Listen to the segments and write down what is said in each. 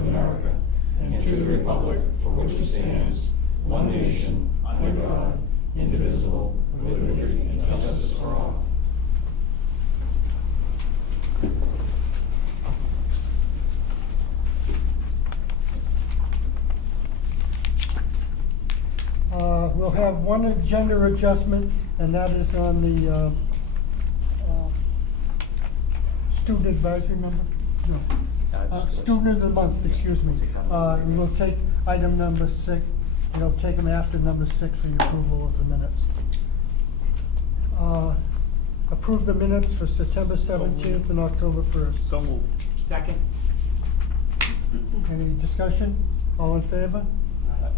of America and to the republic for which it stands, one nation, under God, indivisible, with liberty and justice for all. We'll have one agenda adjustment, and that is on the student advisory member? No. Student of the month, excuse me. We'll take item number 6, take them after number 6 for the approval of the minutes. Approve the minutes for September 17th and October 1st. So moved. Second. Any discussion? All in favor?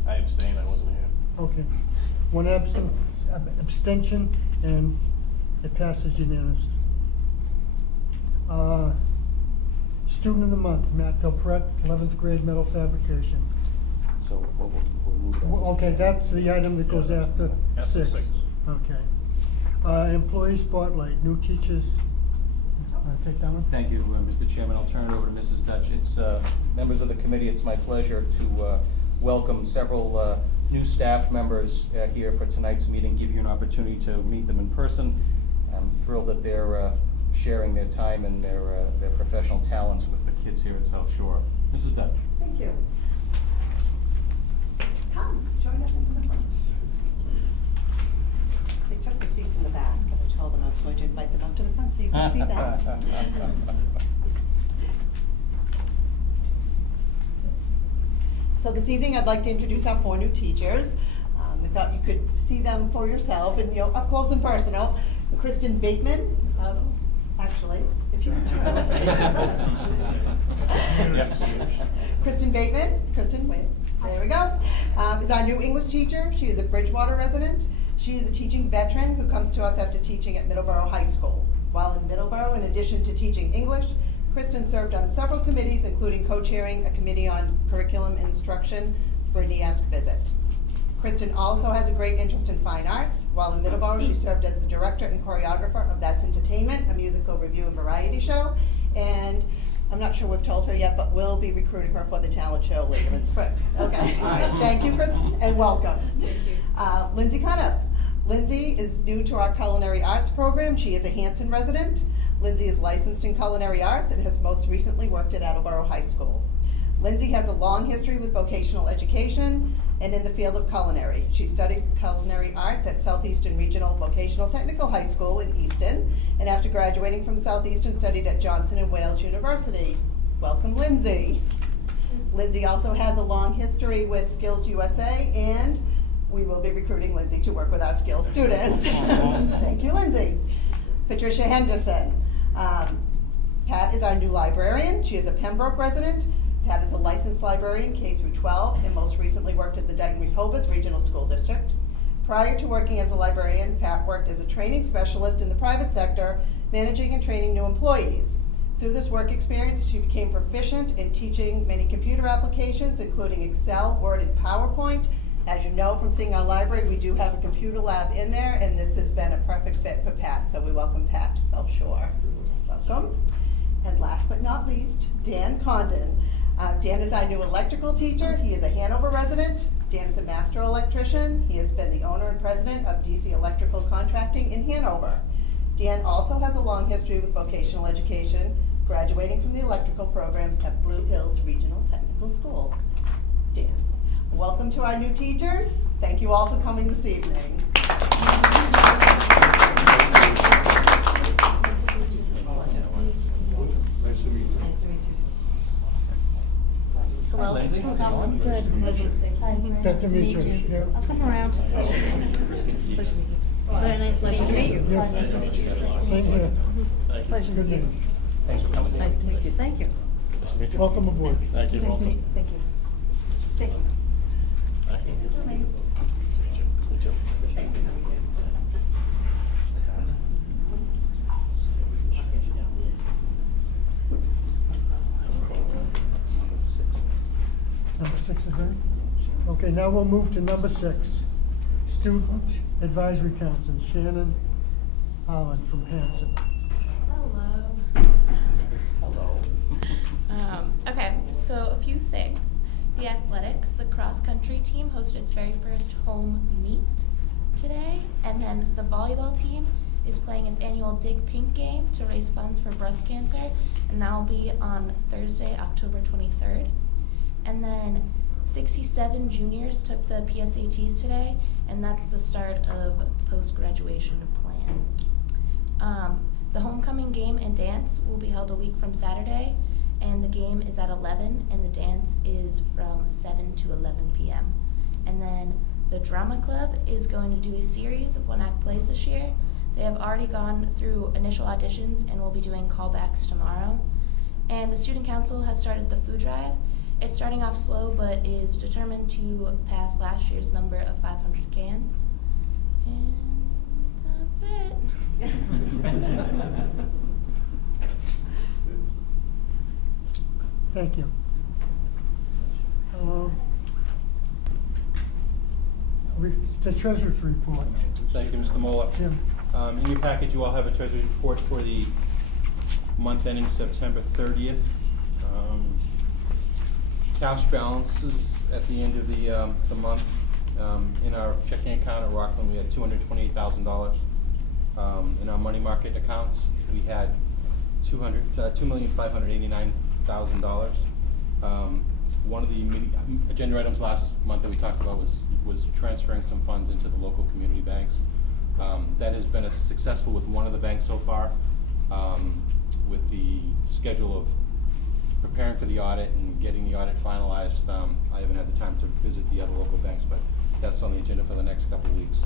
I abstain, I wasn't here. Okay. One abstention, and it passes unanimously. Student of the month, Matt Delpret, 11th grade metal fabrication. So we'll move that. Okay, that's the item that goes after After 6. six. Okay. Employee spotlight, new teachers. Take that one? Thank you, Mr. Chairman. I'll turn it over to Mrs. Dutch. It's, members of the committee, it's my pleasure to welcome several new staff members here for tonight's meeting, give you an opportunity to meet them in person. I'm thrilled that they're sharing their time and their professional talents with the kids here at South Shore. Mrs. Dutch. Thank you. Come, join us in the front. They took the seats in the back, and I told them I was going to invite them up to the front so you can see that. So this evening, I'd like to introduce our 4 new teachers. We thought you could see them for yourself and, up close and personal. Kristen Bateman, actually, if you would Kristen Bateman, Kristen, wait, there we go, is our new English teacher. She is a Bridgewater resident. She is a teaching veteran who comes to us after teaching at Middleborough High School. While in Middleborough, in addition to teaching English, Kristen served on several committees, including co-chairing a committee on curriculum instruction for a NEASC visit. Kristen also has a great interest in fine arts. While in Middleborough, she served as the director and choreographer of That's Entertainment, a musical review and variety show. And I'm not sure we've told her yet, but we'll be recruiting her for the talent show later in spring. Okay. Thank you, Kristen, and welcome. Thank you. Lindsay Cuniff. Lindsay is new to our culinary arts program. She is a Hanson resident. Lindsay is licensed in culinary arts and has most recently worked at Attleboro High School. Lindsay has a long history with vocational education and in the field of culinary. She studied culinary arts at Southeastern Regional Vocational Technical High School in Easton, and after graduating from Southeastern, studied at Johnson & Wales University. Welcome, Lindsay. Lindsay also has a long history with Skills USA, and we will be recruiting Lindsay to work with our skills students. Thank you, Lindsay. Patricia Henderson. Pat is our new librarian. She is a Pembroke resident. Pat is a licensed librarian K-12 and most recently worked at the Dayton-Rehoboth Regional School District. Prior to working as a librarian, Pat worked as a training specialist in the private sector, managing and training new employees. Through this work experience, she became proficient in teaching many computer applications, including Excel, Word, and PowerPoint. As you know from seeing our library, we do have a computer lab in there, and this has been a perfect fit for Pat, so we welcome Pat to South Shore. Welcome. And last but not least, Dan Condon. Dan is our new electrical teacher. He is a Hanover resident. Dan is a master electrician. He has been the owner and president of DC Electrical Contracting in Hanover. Dan also has a long history with vocational education, graduating from the electrical program at Blue Hills Regional Technical School. Dan, welcome to our new teachers. Thank you all for coming this evening. Hi, Lindsay. How's it going? Good to meet you. Yeah. I'll come around. Very nice to meet you. Yeah. Same here. Pleasure to Good meet you. meeting Thanks for coming. Nice to meet you. Thank you. you. Welcome aboard. Thank you. Nice to meet you. Thank you. Thank you. Number 6 is ready? Okay, now we'll move to number 6. Student Advisory Council, Shannon Holland from Hanson. Hello. Hello. Okay, so So a few things. The athletics, the cross-country team hosted its very first home meet today, and then the volleyball team is playing its annual Dig Pink game to raise funds for breast cancer, and that will be on Thursday, October 23rd. And then 67 juniors took the PSATs today, and that's the start of post-graduation plans. The homecoming game and dance will be held a week from Saturday, and the game is at 11, and the dance is from 7 to 11 p.m. And then the drama club is going to do a series of one-act plays this year. They have already gone through initial auditions and will be doing callbacks tomorrow. And the student council has started the food drive. It's starting off slow, but is determined to pass last year's number of 500 cans. And that's it. Thank you. The treasurer's report. Thank you, Mr. Mola. Jim, In your package, you all have a treasury report for the month ending September 30th. Cash balances at the end of the month. In our checking account at Rockland, we had $228,000. In our money market accounts, we had $2,589,000. One of the agenda items last month that we talked about was transferring some funds into the local community banks. That has been successful with one of the banks so far. With the schedule of preparing for the audit and getting the audit finalized, I haven't had the time to visit the other local banks, but that's on the agenda for the next couple of weeks.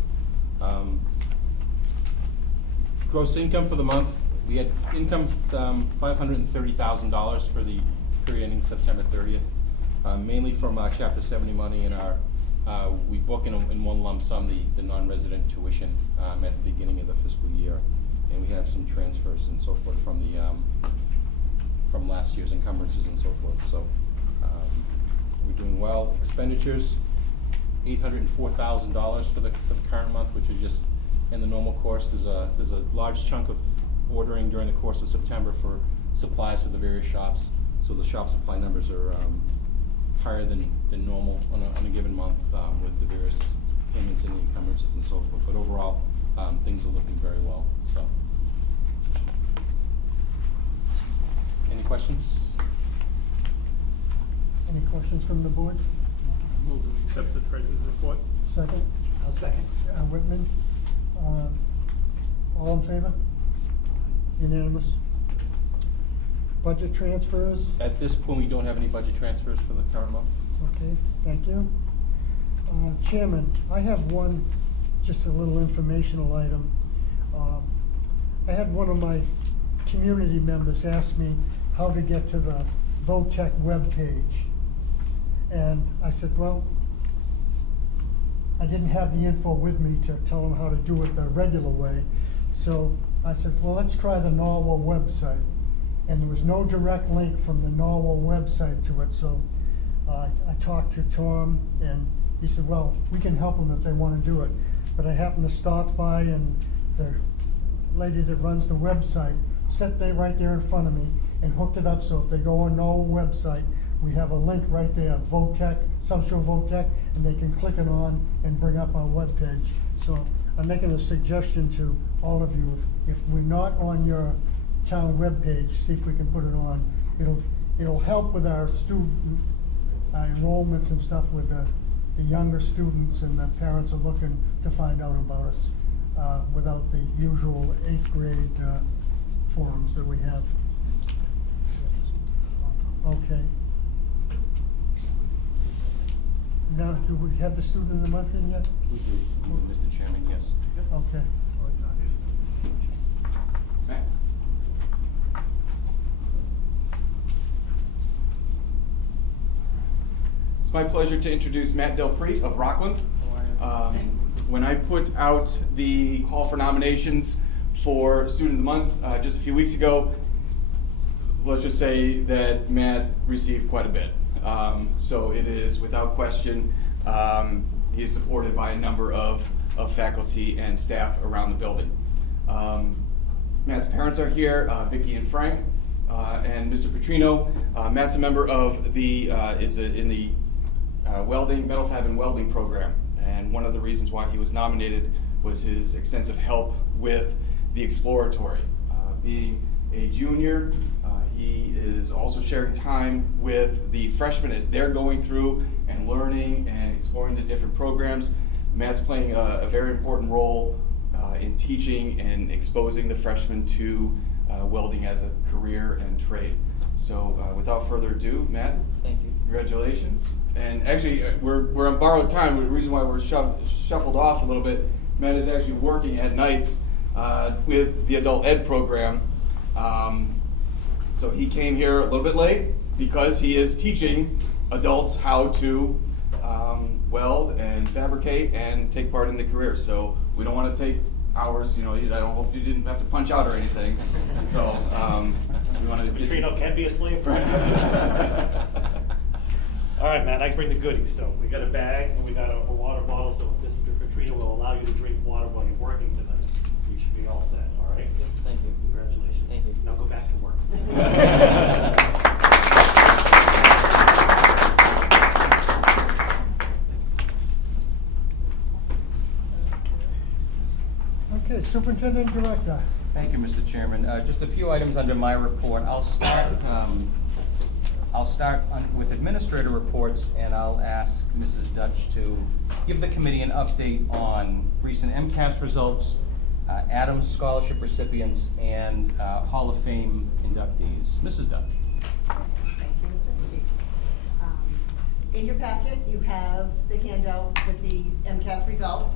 Gross income for the month, we had income $530,000 for the period ending September 30th, mainly from Chapter 70 money and we book in one lump sum the non-resident tuition at the beginning of the fiscal year, and we have some transfers and so forth from from last year's encumbrances and so forth. So we're doing well. Expenditures, $804,000 for the current month, which is just in the normal course. There's a large chunk of ordering during the course of September for supplies for the various shops. So the shop supply numbers are higher than normal on a given month with the various payments and the encumbrances and so forth. But overall, things are looking very well. So, any questions? any questions from the board? Move to accept the treasurer's report. Second? I'll second. Whitman? All in favor? Unanimous? Budget transfers? At this point, we don't have any budget transfers for the current month. Okay, thank you. Chairman, I have just a little informational item. I had one of my community members ask me how to get to the VOTEC webpage. And I said, well, I didn't have the info with me to tell him how to do it the regular way. So I said, well, let's try the Norwell website. And there was no direct link from the Norwell website to it, so I talked to Tom, and he said, well, we can help them if they want to do it. But I happened to stop by, and the lady that runs the website sat there right there in front of me and hooked it up, so if they go on Norwell website, we have a link right there, VOTEC, South Shore VOTEC, and they can click it on and bring up our webpage. So I'm making a suggestion to all of you, if we're not on your town webpage, see if we can put it on. It'll help with our student enrollments and stuff with the younger students, and the parents are looking to find out about us without the usual 8th grade forums that we have. Okay. Now, do we have the student of the month in yet? We do, Mr. Chairman, yes. Okay. Okay. It's my pleasure to introduce Matt Delpreet of Rockland. When I put out the call for nominations for Student of the Month just a few weeks ago, let's just say that Matt received quite a bit. So it is without question, he is supported by a number of faculty and staff around the building. Matt's parents are here, Vicki and Frank. and Mr. Petrino. Matt's a member of the, in the welding, metal fab and welding program. And one of the reasons why he was nominated was his extensive help with the exploratory. Being a junior, he is also sharing time with the freshmen as they're going through and learning and exploring the different programs. Matt's playing a very important role in teaching and exposing the freshmen to welding as a career and trade. So without further ado, Matt, Thank you. congratulations. And actually, we're on borrowed time. The reason why we're shuffled off a little bit, Matt is actually working at nights with the adult ed program. So he came here a little bit late because he is teaching adults how to weld and fabricate and take part in the career. So we don't want to take hours. You know, I don't hope you didn't have to punch out or anything. So we want to. Petrino can be a slave for All right, Matt, I can bring the goodies. So we got a bag and we got a water bottle. So if Mr. Petrino will allow you to drink water while you're working tonight, you should be all set. All right. Thank you. Congratulations. Thank you. Now go back to work. Okay, Superintendent Director. Thank you, Mr. Chairman. Just a few items under my report. I'll start with administrator reports, and I'll ask Mrs. Dutch to give the committee an update on recent MCAS results, Adams Scholarship recipients, and Hall of Fame inductees. Mrs. Dutch. Thank you, Mr. Lee. In your packet, you have the handout with the MCAS results.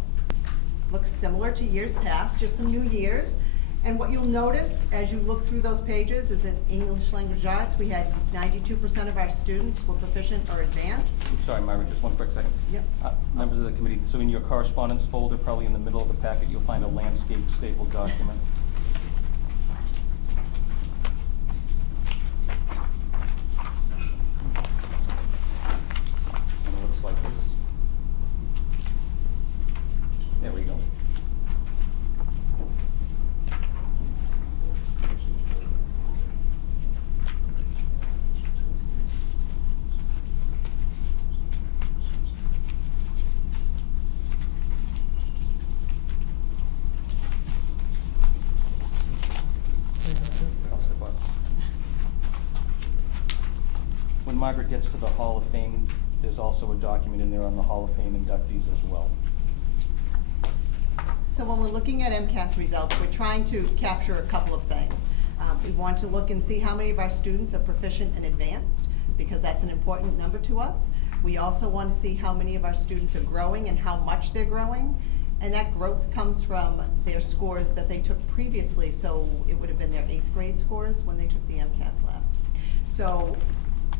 Looks similar to years past, just some new years. And what you'll notice as you look through those pages is in English Language Arts, we had 92% of our students were proficient or advanced. I'm sorry, Myra, just one quick second. Yep. Members of the committee, so in your correspondence folder, probably in the middle of the packet, you'll find a landscape stapled document. And it looks like this. There we go. When Margaret gets to the Hall of Fame, there's also a document in there on the Hall of Fame inductees as well. So when we're looking at MCAS results, we're trying to capture a couple of things. We want to look and see how many of our students are proficient and advanced, because that's an important number to us. We also want to see how many of our students are growing and how much they're growing. And that growth comes from their scores that they took previously, so it would have been their 8th grade scores when they took the MCAS last. So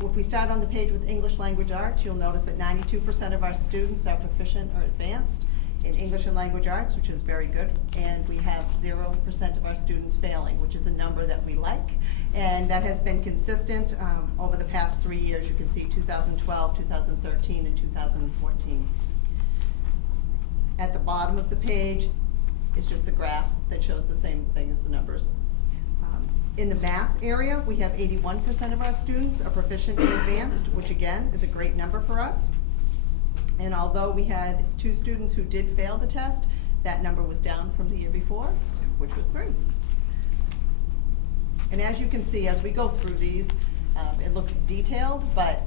if we start on the page with English Language Arts, you'll notice that 92% of our students are proficient or advanced in English and Language Arts, which is very good. And we have 0% of our students failing, which is a number that we like. And that has been consistent over the past 3 years. You can see 2012, 2013, and 2014. At the bottom of the page is just the graph that shows the same thing as the numbers. In the math area, we have 81% of our students are proficient and advanced, which again is a great number for us. And although we had 2 students who did fail the test, that number was down from the year before, which was 3. And as you can see, as we go through these, it looks detailed, but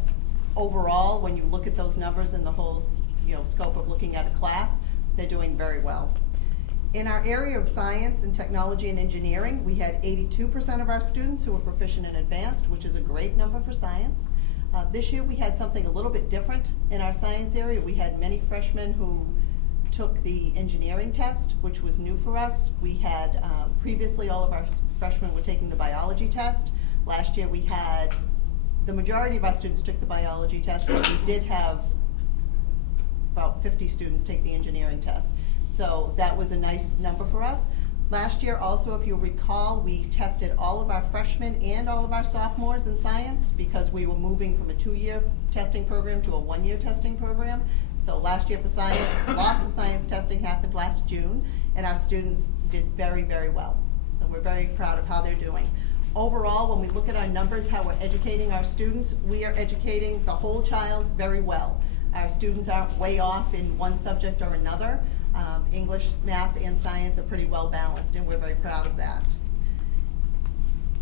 overall, when you look at those numbers in the whole scope of looking at a class, they're doing very well. In our area of science and technology and engineering, we had 82% of our students who were proficient and advanced, which is a great number for science. This year we had something a little bit different in our science area. We had many freshmen who took the engineering test, which was new for us. We had, previously all of our freshmen were taking the biology test. Last year we had, the majority of our students took the biology test, but we did have about 50 students take the engineering test. So that was a nice number for us. Last year also, if you'll recall, we tested all of our freshmen and all of our sophomores in science because we were moving from a 2-year testing program to a 1-year testing program. So last year for science, lots of science testing happened last June, and our students did very, very well. So we're very proud of how they're doing. overall, when we look at our numbers, how we're educating our students, we are educating the whole child very well. Our students aren't way off in one subject or another. English, math, and science are pretty well balanced, and we're very proud of that.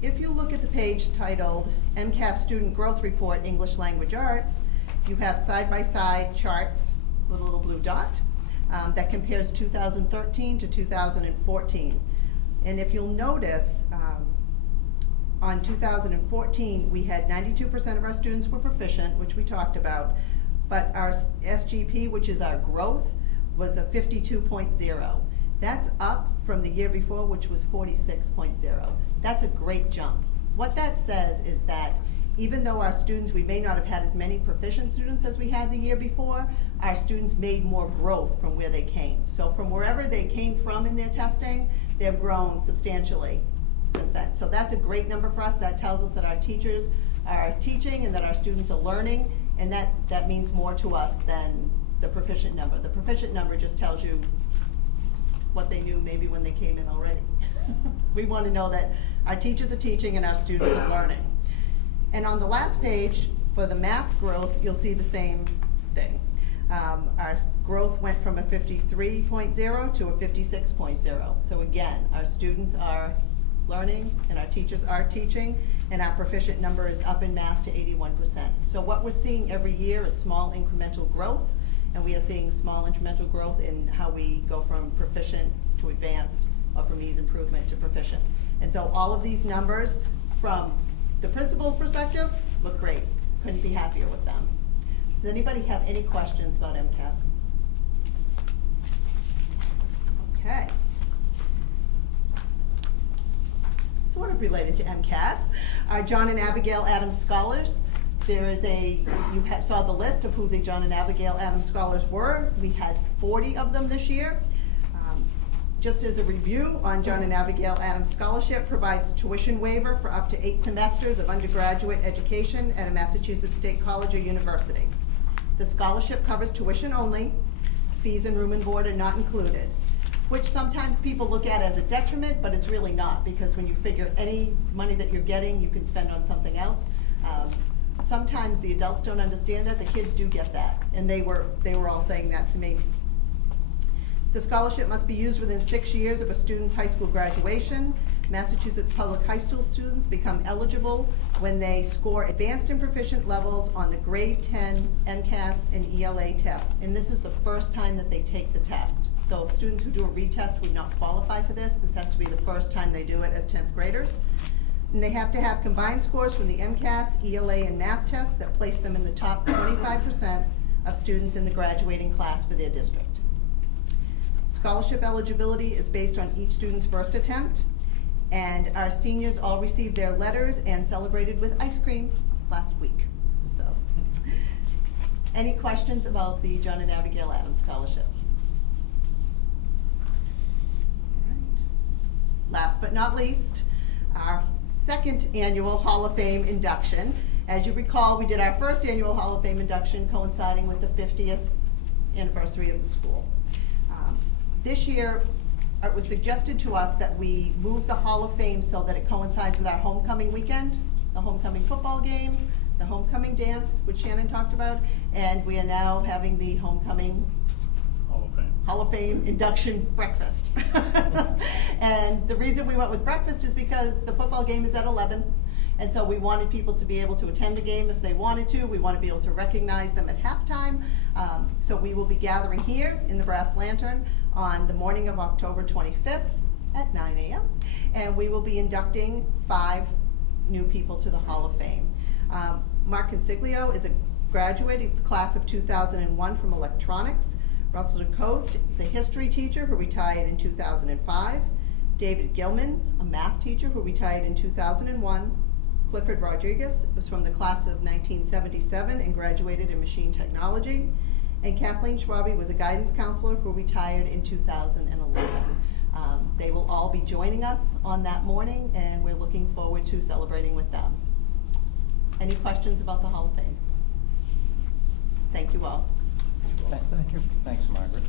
If you look at the page titled MCAS Student Growth Report, English Language Arts, you have side-by-side charts with a little blue dot that compares 2013 to 2014. And if you'll notice, on 2014, we had 92% of our students were proficient, which we talked about, but our SGP, which is our growth, was a 52.0. That's up from the year before, which was 46.0. That's a great jump. What that says is that even though our students, we may not have had as many proficient students as we had the year before, our students made more growth from where they came. So from wherever they came from in their testing, they've grown substantially since then. So that's a great number for us. That tells us that our teachers are teaching and that our students are learning, and that means more to us than the proficient number. The proficient number just tells you what they knew maybe when they came in already. We want to know that our teachers are teaching and our students are learning. And on the last page, for the math growth, you'll see the same thing. Our growth went from a 53.0 to a 56.0. So again, our students are learning and our teachers are teaching, and our proficient number is up in math to 81%. So what we're seeing every year is small incremental growth, and we are seeing small incremental growth in how we go from proficient to advanced, or from ease improvement to proficient. And so all of these numbers, from the principal's perspective, look great. Couldn't be happier with them. Does anybody have any questions about MCAS? Okay. Sort of related to MCAS, our John and Abigail Adams Scholars. There is you saw the list of who the John and Abigail Adams Scholars were. We had 40 of them this year. Just as a review, on John and Abigail Adams Scholarship provides tuition waiver for up to 8 semesters of undergraduate education at a Massachusetts State College or university. The scholarship covers tuition only. Fees and room and board are not included, which sometimes people look at as a detriment, but it's really not, because when you figure any money that you're getting, you can spend on something else. Sometimes the adults don't understand that, the kids do get that, and they were all saying that to me. The scholarship must be used within 6 years of a student's high school graduation. Massachusetts public high school students become eligible when they score advanced and proficient levels on the grade 10 MCAS and ELA test. And this is the first time that they take the test. So students who do a retest would not qualify for this. This has to be the first time they do it as 10th graders. And they have to have combined scores from the MCAS, ELA, and math tests that place them in the top 25% of students in the graduating class for their district. Scholarship eligibility is based on each student's first attempt, and our seniors all received their letters and celebrated with ice cream last week. So, any questions about the John and Abigail Adams Scholarship? All right. Last but not least, our second annual Hall of Fame induction. As you recall, we did our first annual Hall of Fame induction coinciding with the 50th anniversary of the school. This year, it was suggested to us that we move the Hall of Fame so that it coincides with our homecoming weekend, the homecoming football game, the homecoming dance, which Shannon talked about, and we are now having the homecoming Hall of Fame induction breakfast. And the reason we went with breakfast is because the football game is at 11. And so we wanted people to be able to attend the game if they wanted to. We want to be able to recognize them at halftime. So we will be gathering here in the Brass Lantern on the morning of October 25th at 9 a.m. And we will be inducting 5 new people to the Hall of Fame. Mark Consiglio is a graduate of the class of 2001 from electronics. Russell DeCoste is a history teacher who retired in 2005. David Gilman, a math teacher who retired in 2001. Clifford Rodriguez was from the class of 1977 and graduated in machine technology. And Kathleen Schwabe was a guidance counselor who retired in 2011. They will all be joining us on that morning, and we're looking forward to celebrating with them. Any questions about the Hall of Fame? Thank you all. Thank you. Thanks, Margaret.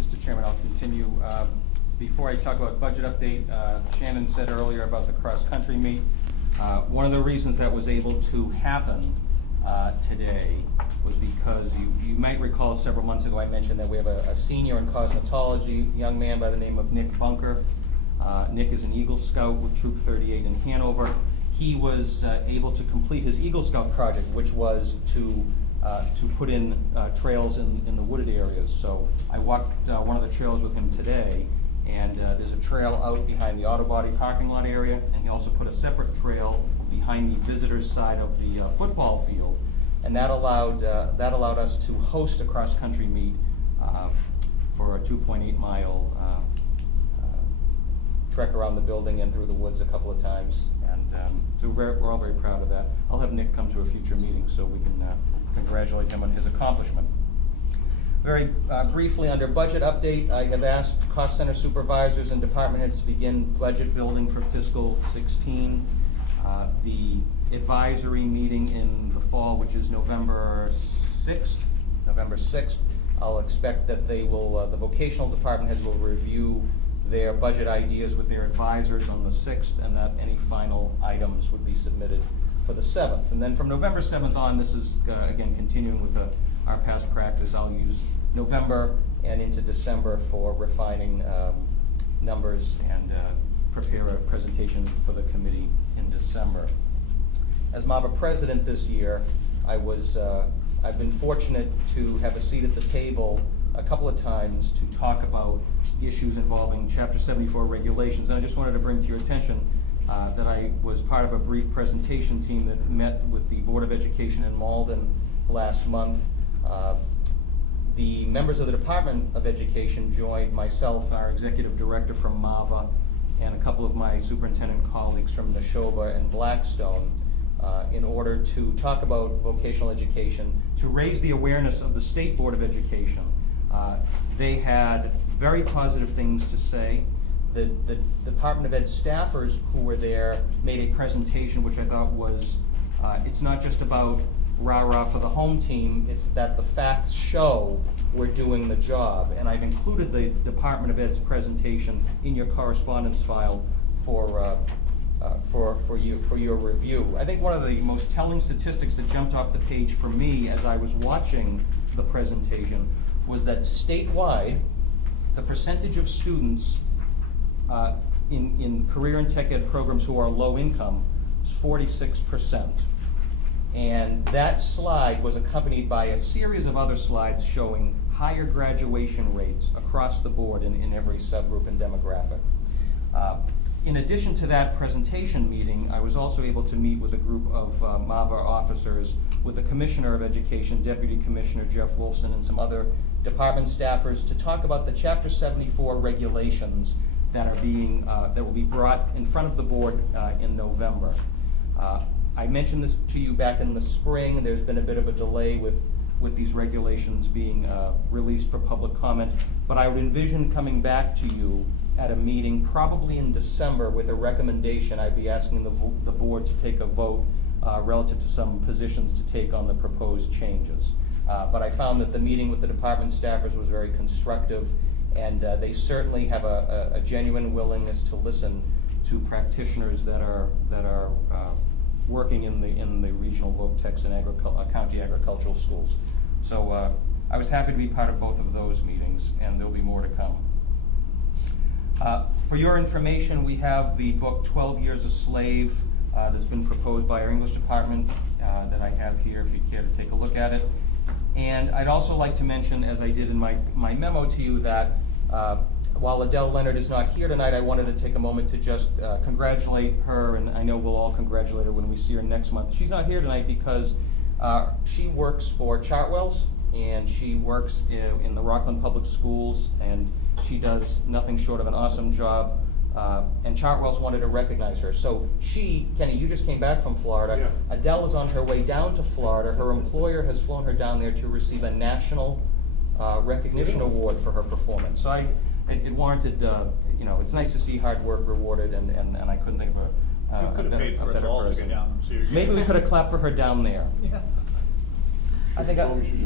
Mr. Chairman, I'll continue. Before I talk about budget update, Shannon said earlier about the cross-country meet. One of the reasons that was able to happen today was because you might recall several months ago I mentioned that we have a senior in cosmetology, young man by the name of Nick Bunker. Nick is an Eagle Scout with Troop 38 in Hanover. He was able to complete his Eagle Scout project, which was to put in trails in the wooded areas. So I walked one of the trails with him today, and there's a trail out behind the auto body parking lot area, and he also put a separate trail behind the visitors' side of the football field, and that allowed us to host a cross-country meet for a 2.8-mile trek around the building and through the woods a couple of times, and so we're all very proud of that. I'll have Nick come to a future meeting so we can congratulate him on his accomplishment. Very briefly, under budget update, I have asked cost center supervisors and department heads to begin budget building for fiscal 16. The advisory meeting in the fall, which is November 6th, I'll expect that they will, the vocational department heads will review their budget ideas with their advisors on the 6th, and that any final items would be submitted for the 7th. And then from November 7th on, this is, again, continuing with our past practice, I'll use November and into December for refining numbers and prepare a presentation for the committee in December. As MAVA president this year, I've been fortunate to have a seat at the table a couple of times to talk about issues involving Chapter 74 regulations. And I just wanted to bring to your attention that I was part of a brief presentation team that met with the Board of Education in Malden last month. The members of the Department of Education joined myself, our executive director from MAVA, and a couple of my superintendent colleagues from Neshoba and Blackstone in order to talk about vocational education, to raise the awareness of the State Board of Education. They had very positive things to say. The Department of Ed staffers who were there made a presentation which I thought was, it's not just about rah-rah for the home team, it's that the facts show we're doing the job. And I've included the Department of Ed's presentation in your correspondence file for your review. I think one of the most telling statistics that jumped off the page for me as I was watching the presentation was that statewide, the percentage of students in career and tech ed programs who are low income is 46%. And that slide was accompanied by a series of other slides showing higher graduation rates across the board in every subgroup and demographic. In addition to that presentation meeting, I was also able to meet with a group of MAVA officers, with the Commissioner of Education, Deputy Commissioner Jeff Wolfson, and some other department staffers to talk about the Chapter 74 regulations that are being that will be brought in front of the board in November. I mentioned this to you back in the spring. There's been a bit of a delay with these regulations being released for public comment, but I would envision coming back to you at a meeting probably in December with a recommendation. I'd be asking the board to take a vote relative to some positions to take on the proposed changes. But I found that the meeting with the department staffers was very constructive, and they certainly have a genuine willingness to listen to practitioners that are working in the regional voc-techs and county agricultural schools. So I was happy to be part of both of those meetings, and there'll be more to come. For your information, we have the book 12 Years a Slave that's been proposed by our English department that I have here if you'd care to take a look at it. And I'd also like to mention, as I did in my memo to you, that while Adele Leonard is not here tonight, I wanted to take a moment to just congratulate her, and I know we'll all congratulate her when we see her next month. She's not here tonight because she works for Chartwell's, and she works in the Rockland Public Schools, and she does nothing short of an awesome job. And Chartwell's wanted to recognize her. So Kenny, you just came back from Florida. Yeah. Adele is on her way down to Florida. Her employer has flown her down there to receive a national recognition award for her performance. So it warranted, it's nice to see hard work rewarded, and I couldn't think of You could have paid for us all to go down and see her. Maybe we could have clapped for her down there. Yeah. I think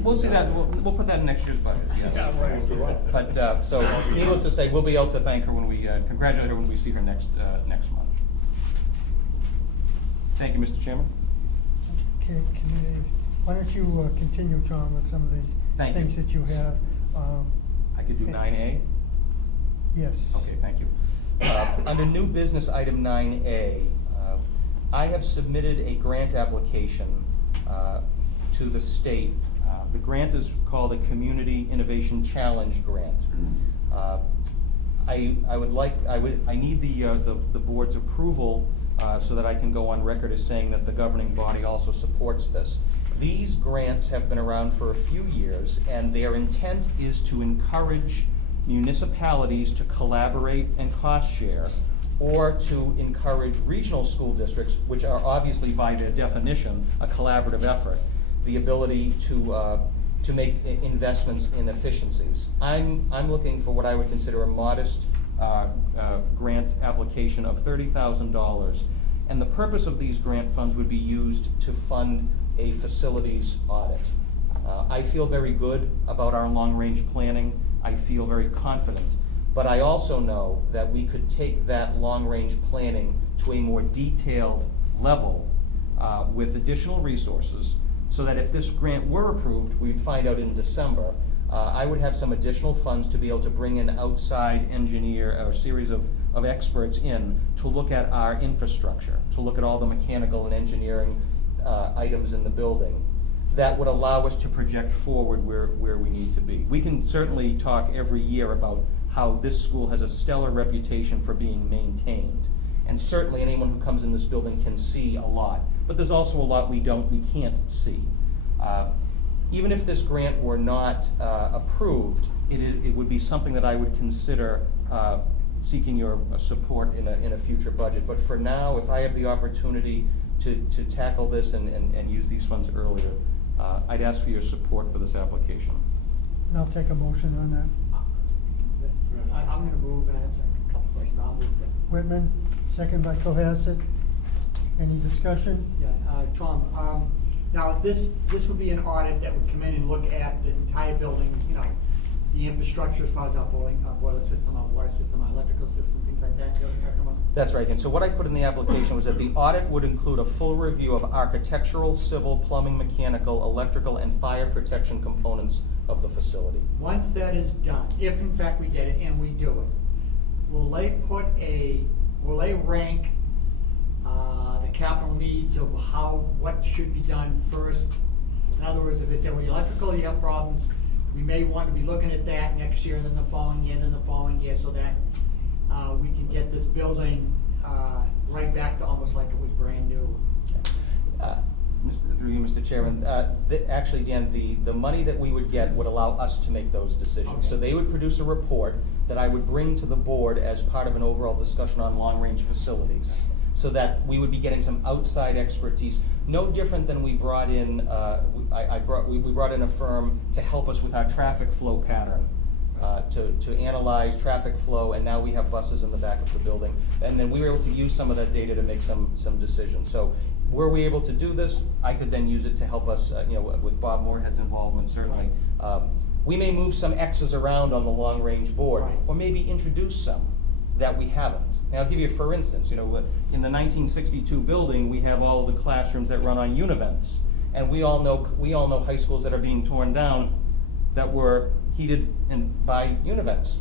we'll see that. We'll put that in next year's budget. Yes. Yeah, right. But so, needless to say, we'll be able to thank her when we congratulate her when we see her next month. Thank you, Mr. Chairman. Okay, why don't you continue, Tom, with some of these Thank you. things that you have? I could do 9A? Yes. Okay, thank you. Under new business item 9A, I have submitted a grant application to the state. The grant is called a Community Innovation Challenge Grant. I need the board's approval so that I can go on record as saying that the governing body also supports this. These grants have been around for a few years, and their intent is to encourage municipalities to collaborate and cost share, or to encourage regional school districts, which are obviously by their definition a collaborative effort, the ability to make investments in efficiencies. I'm looking for what I would consider a modest grant application of $30,000, and the purpose of these grant funds would be used to fund a facilities audit. I feel very good about our long-range planning. I feel very confident, but I also know that we could take that long-range planning to a more detailed level with additional resources, so that if this grant were approved, we'd find out in December, I would have some additional funds to be able to bring in outside engineer, or a series of experts in, to look at our infrastructure, to look at all the mechanical and engineering items in the building that would allow us to project forward where we need to be. We can certainly talk every year about how this school has a stellar reputation for being maintained. And certainly anyone who comes in this building can see a lot, but there's also a lot we can't see. Even if this grant were not approved, it would be something that I would consider seeking your support in a future budget. But for now, if I have the opportunity to tackle this and use these funds earlier, I'd ask for your support for this application. And I'll take a motion on that. I'm gonna move, and I have a couple questions, I'll move it. Whitman, second by Cohasset. Any discussion? Yeah, Tom, now this would be an audit that would come in and look at the entire building, you know, the infrastructure as far as our boiler system, our water system, our electrical system, things like that, you know what you're talking about? That's right, and so what I put in the application was that the audit would include a full review of architectural, civil, plumbing, mechanical, electrical, and fire protection components of the facility. Once that is done, if in fact we get it and we do it, will they rank the capital needs of what should be done first? In other words, if it's electrical, you have problems, we may want to be looking at that next year, and then the following year, and then the following year, so that we can get this building right back to almost like it was brand new. Through you, Mr. Chairman, actually, Dan, the money that we would get would allow us to make those decisions. Okay. So they would produce a report that I would bring to the board as part of an overall discussion on long-range facilities, so that we would be getting some outside expertise, no different than we brought in, we brought in a firm to help us with our traffic flow pattern, to analyze traffic flow, and now we have buses in the back of the building. And then we were able to use some of that data to make some decisions. So were we able to do this, I could then use it to help us, with Bob Moorhead's involvement, certainly. We may move some X's around on the long-range board, Right. or maybe introduce some that we haven't. Now, I'll give you, for instance, in the 1962 building, we have all the classrooms that run on Univents, and we all know high schools that are being torn down that were heated by Univents.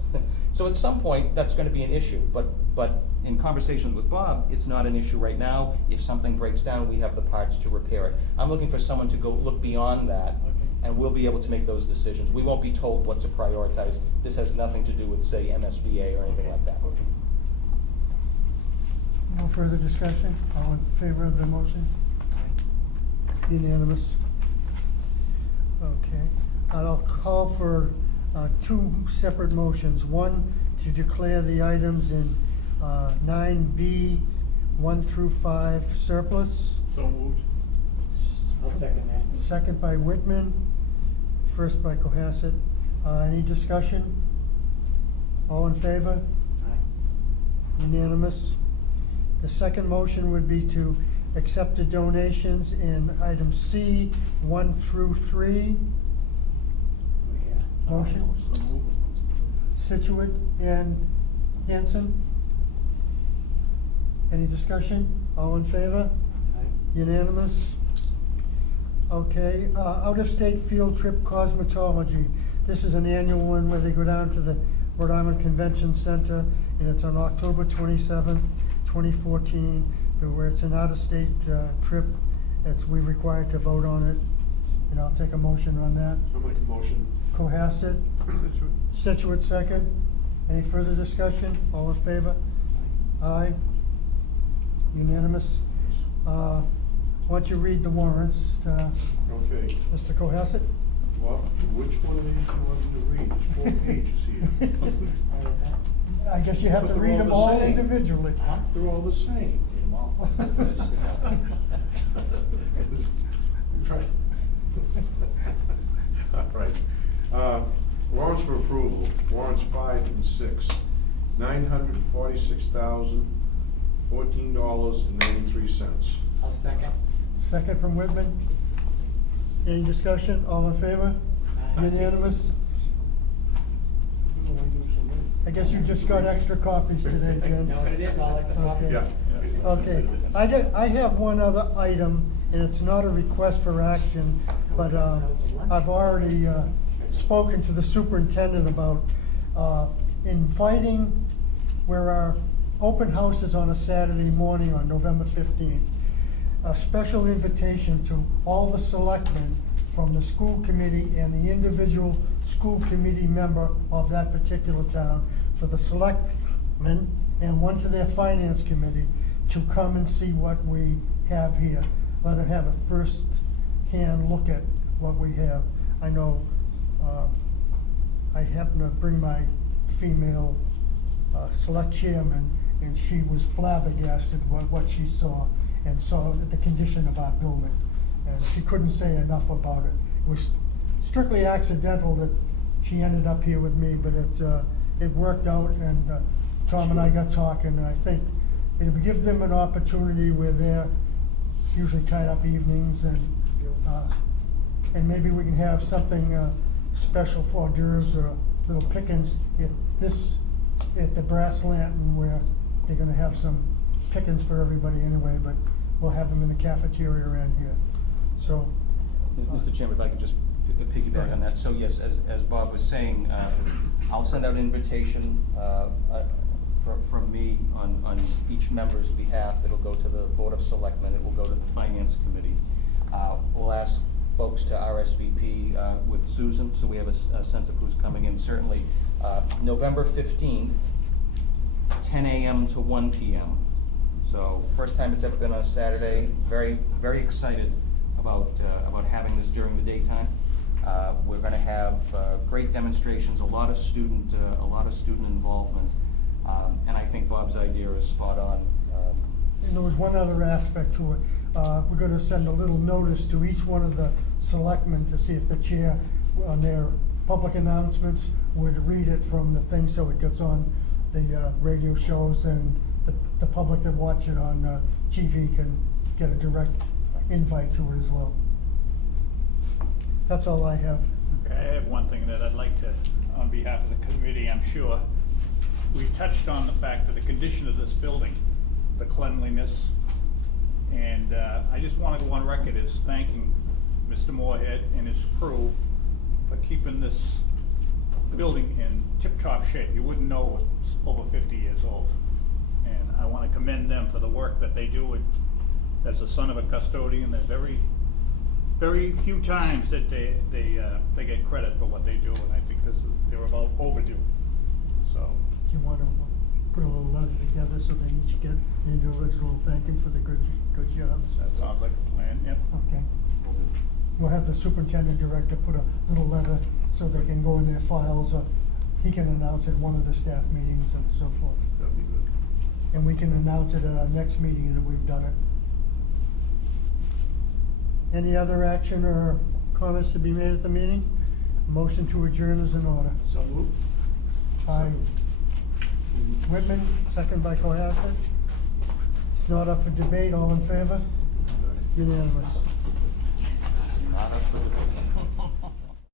So at some point, that's going to be an issue, but in conversations with Bob, it's not an issue right now. If something breaks down, we have the parts to repair it. I'm looking for someone to go look beyond that, and we'll be able to make those decisions. We won't be told what to prioritize. This has nothing to do with, say, MSBA or anything like that. No further discussion? All in favor of the motion? Unanimous. Okay. I'll call for two separate motions. One, to declare the items in 9B, 1 through 5 surplus. So moved. I'll second that. Second by Whitman, first by Cohasset. Any discussion? All in favor? Aye. Unanimous. The second motion would be to accept the donations in item C, 1 through 3. Yeah. Motion? So moved. Situate and Hanson. Any discussion? All in favor? Aye. Unanimous? Okay, out-of-state field trip cosmetology. This is an annual one where they go down to the Rhode Island Convention Center, and it's on October 27th, 2014, where it's an out-of-state trip. We're required to vote on it, and I'll take a motion on that. I'll make a motion. Cohasset? Situate second. Any further discussion? All in favor? Aye. Unanimous. Why don't you read the warrants, Okay. Mr. Cohasset? Well, which one of these you want me to read? There's 4 pages here. I guess you have to But they're read them the all same. individually. They're all the same. Right. All right. Warrants for approval, warrants 5 and 6, $946,014.93. I'll second. Second from Whitman. Any discussion? All in favor? Aye. Unanimous? I guess you just got extra copies today, Jen. Know what it is, all extra copies? Okay. Yeah. Okay, I have one other item, and it's not a request for action, but I've already spoken to the superintendent about inviting, where our open house is on a Saturday morning on November 15th, a special invitation to all the selectmen from the school committee and the individual school committee member of that particular town, for the selectmen and one to their finance committee, to come and see what we have here. Let them have a first-hand look at what we have. I know I happened to bring my female select chairman, and she was flabbergasted what she saw, and saw the condition of our building. And she couldn't say enough about it. It was strictly accidental that she ended up here with me, but it worked out, and Tom and I got talking, and I think it would give them an opportunity where they're usually tied up evenings, and maybe we can have something special for hors d'oeuvres or little pickings at the Brass Lantern, where they're gonna have some pickings for everybody anyway, but we'll have them in the cafeteria around here. So. Mr. Chairman, if I could just piggyback on that. So yes, as Bob was saying, I'll send out an invitation from me on each member's behalf. It'll go to the Board of Selectmen, it will go to the Finance Committee. We'll ask folks to RSVP with Susan, so we have a sense of who's coming in. Certainly, November 15th, 10 a.m. to 1 p.m. So first time it's ever been on a Saturday. Very, very excited about having this during the daytime. We're going to have great demonstrations, a lot of student involvement, and I think Bob's idea is spot on. And there was one other aspect to it. We're gonna send a little notice to each one of the selectmen to see if the chair, on their public announcements, would read it from the thing, so it gets on the radio shows, and the public that watch it on TV can get a direct invite to it as well. That's all I have. Okay, I have one thing that I'd like to, on behalf of the committee, I'm sure. We touched on the fact that the condition of this building, the cleanliness, and I just want to go on record as thanking Mr. Moorhead and his crew for keeping this building in tip-top shape. You wouldn't know it's over 50 years old. And I want to commend them for the work that they do. As the son of a custodian, they're very few times that they get credit for what they do, and I think they're about overdue. So. Do you want to put a little letter together so they each get an individual thank him for the good jobs? That sounds like a plan, yep. Okay. We'll have the superintendent director put a little letter so they can go in their files, or he can announce at one of the staff meetings and so forth. That'd be good. And we can announce it at our next meeting that we've done it. Any other action or comments to be made at the meeting? Motion to adjourn is in order. So moved. Aye. Whitman, second by Cohasset. It's not up for debate, all in favor? Unanimous. Not up for debate.